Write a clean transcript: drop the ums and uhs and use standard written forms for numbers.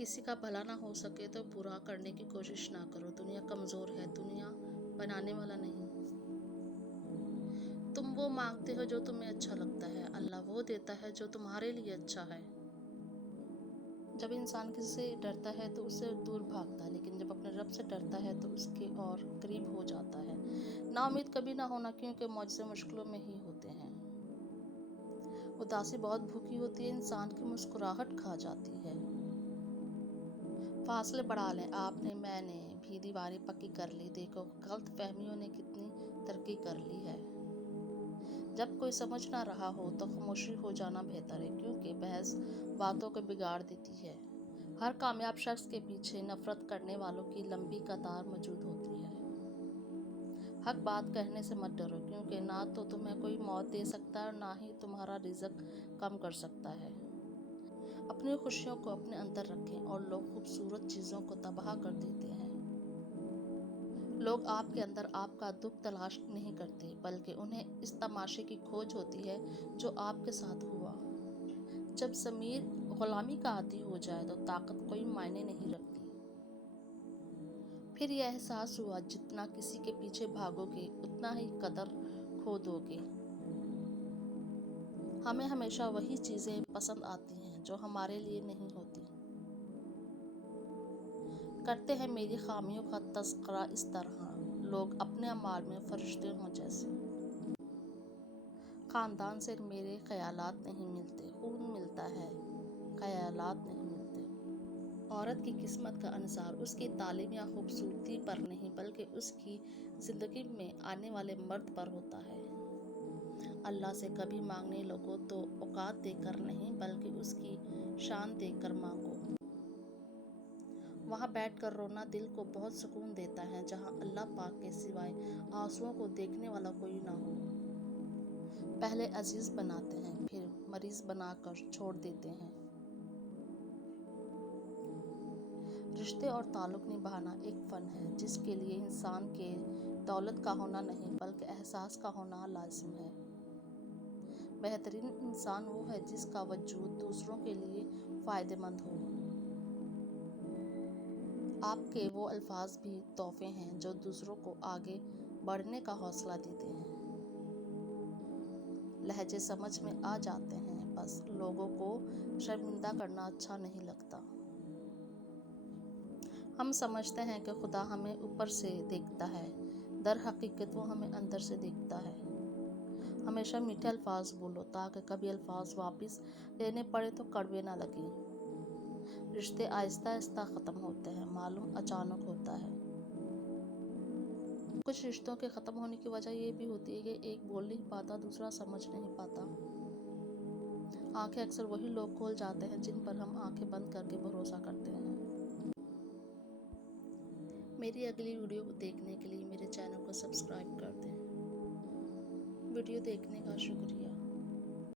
किसी का भला ना हो सके तो बुरा करने की कोशिश ना करो। दुनिया कमज़ोर है, दुनिया बनाने वाला नहीं। तुम वो मांगते हो जो तुम्हें अच्छा लगता है, अल्लाह वो देता है जो तुम्हारे लिए अच्छा है। जब इंसान किसी से डरता है तो उससे दूर भागता है, लेकिन जब अपने रब से डरता है तो उसके और करीब हो जाता है। नाउम्मीद कभी ना होना, क्योंकि मौजज़े मुश्किलों में ही होते हैं। उदासी बहुत भूखी होती है, इंसान की मुस्कुराहट खा जाती है। फासले बढ़ा लें आपने मैंने भी दीवारें पक्की कर ली, देखो गलत फहमियों ने कितनी तरक्की कर ली है। जब कोई समझ ना रहा हो तो खामोशी हो जाना बेहतर है, क्योंकि बहस बातों को बिगाड़ देती है। हर कामयाब शख्स के पीछे नफरत करने वालों की लंबी कतार मौजूद होती है। हक बात कहने से मत डरो, क्योंकि ना तो तुम्हें कोई मौत दे सकता है और ना ही तुम्हारा रिज़्क कम कर सकता है। अपनी खुशियों को अपने अंदर रखें, और लोग खूबसूरत चीज़ों को तबाह कर देते हैं। लोग आपके अंदर आपका दुख तलाश नहीं करते, बल्कि उन्हें इस तमाशे की खोज होती है जो आपके साथ हुआ। जब ज़मीर गुलामी का आदी हो जाए तो ताकत कोई मायने नहीं रखती। फिर यह एहसास हुआ, जितना किसी के पीछे भागोगे उतना ही कदर खो दोगे। हमें हमेशा वही चीज़ें पसंद आती हैं जो हमारे लिए नहीं होती। करते हैं मेरी खामियों का तज़किरा इस तरह, लोग अपने अमाल में फरिश्ते हों जैसे। ख़ानदान से मेरे ख़यालात नहीं मिलते, खून मिलता है, ख़यालात नहीं मिलते। औरत की किस्मत का अनुसार उसकी तालीम या खूबसूरती पर नहीं, बल्कि उसकी ज़िंदगी में आने वाले मर्द पर होता है। अल्लाह से कभी मांगने लगो तो औकात देकर नहीं, बल्कि उसकी शान देकर मांगो। वहाँ बैठकर रोना दिल को बहुत सुकून देता है, जहाँ अल्लाह पाक के सिवाय आंसुओं को देखने वाला कोई ना हो। पहले अजीज़ बनाते हैं, फिर मरीज़ बनाकर छोड़ देते हैं। रिश्ते और ताल्लुक़ निभाना एक फ़न है, जिसके लिए इंसान के दौलत का होना नहीं, बल्कि एहसास का होना लाज़िम है। बेहतरीन इंसान वो है जिसका वजूद दूसरों के लिए फ़ायदेमंद हो। आपके वो अल्फाज भी तोहफ़े हैं जो दूसरों को आगे बढ़ने का हौसला देते हैं। लहजे समझ में आ जाते हैं, बस लोगों को शर्मिंदा करना अच्छा नहीं लगता। हम समझते हैं कि खुदा हमें ऊपर से देखता है, दर हकीकत वो हमें अंदर से देखता है। हमेशा मीठे अल्फाज बोलो, ताकि कभी अल्फाज वापस लेने पड़े तो कड़वे ना लगें। रिश्ते आहिस्ता आहिस्ता ख़त्म होते हैं, मालूम अचानक होता है। कुछ रिश्तों के ख़त्म होने की वजह ये भी होती है कि एक बोल नहीं पाता, दूसरा समझ नहीं पाता। आंखें अक्सर वही लोग खोल जाते हैं जिन पर हम आंखें बंद करके भरोसा करते हैं। मेरी अगली वीडियो को देखने के लिए मेरे चैनल को सब्सक्राइब कर दें। वीडियो देखने का शुक्रिया।